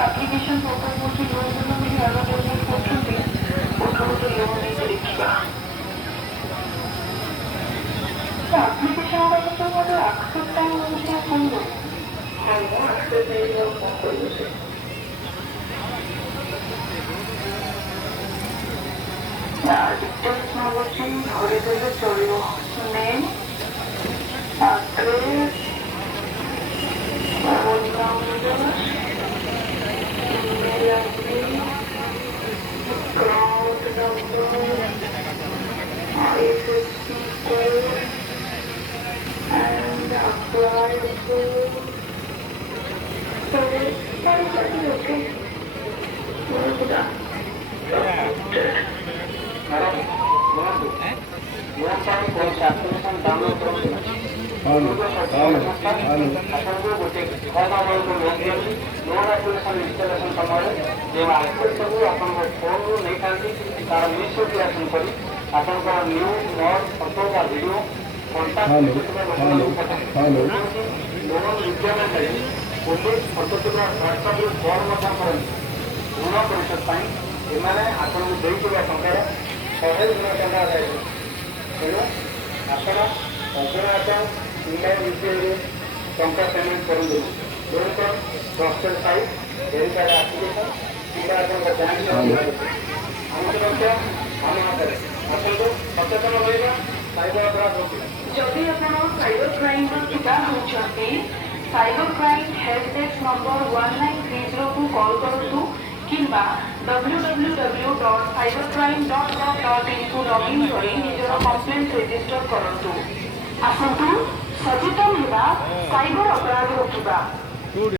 application name, address, phone number, email ID, account number, IFSC code, and apply for. So, everybody okay? Good. Madam, application download करते हैं। गोटे loan application installation समय जो आक्सेस सब phone रु नहीं था तार मिस एक्शन कर न्यूज नोट फोटो या video contact loan requirement police photo चित्र व्हाट्सएप कॉल ऋण परिशोध एमाने आपको देइथिबा टंका 100 ऋण टंका तेणु आपण अजनात ईमेल विषय टंका पेमेंट करूँ loan trusted site verified application कि बैंक सचेतन रहा साइबर अपराध रोकना जदि आप साइबर क्राइम शिकार होती cyber crime help desk number 1930 को कॉल करूँ कि www.cybercrime.gov.in को लॉगिन कर निजर कंप्लेंट रजिस्टर करूँ। आसतु सचेतन होगा साइबर अपराध रोकवा।